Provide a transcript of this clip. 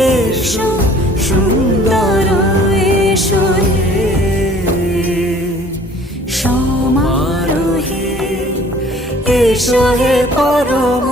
এসো সুন্দর এসো সমারোহে এসো হে পরম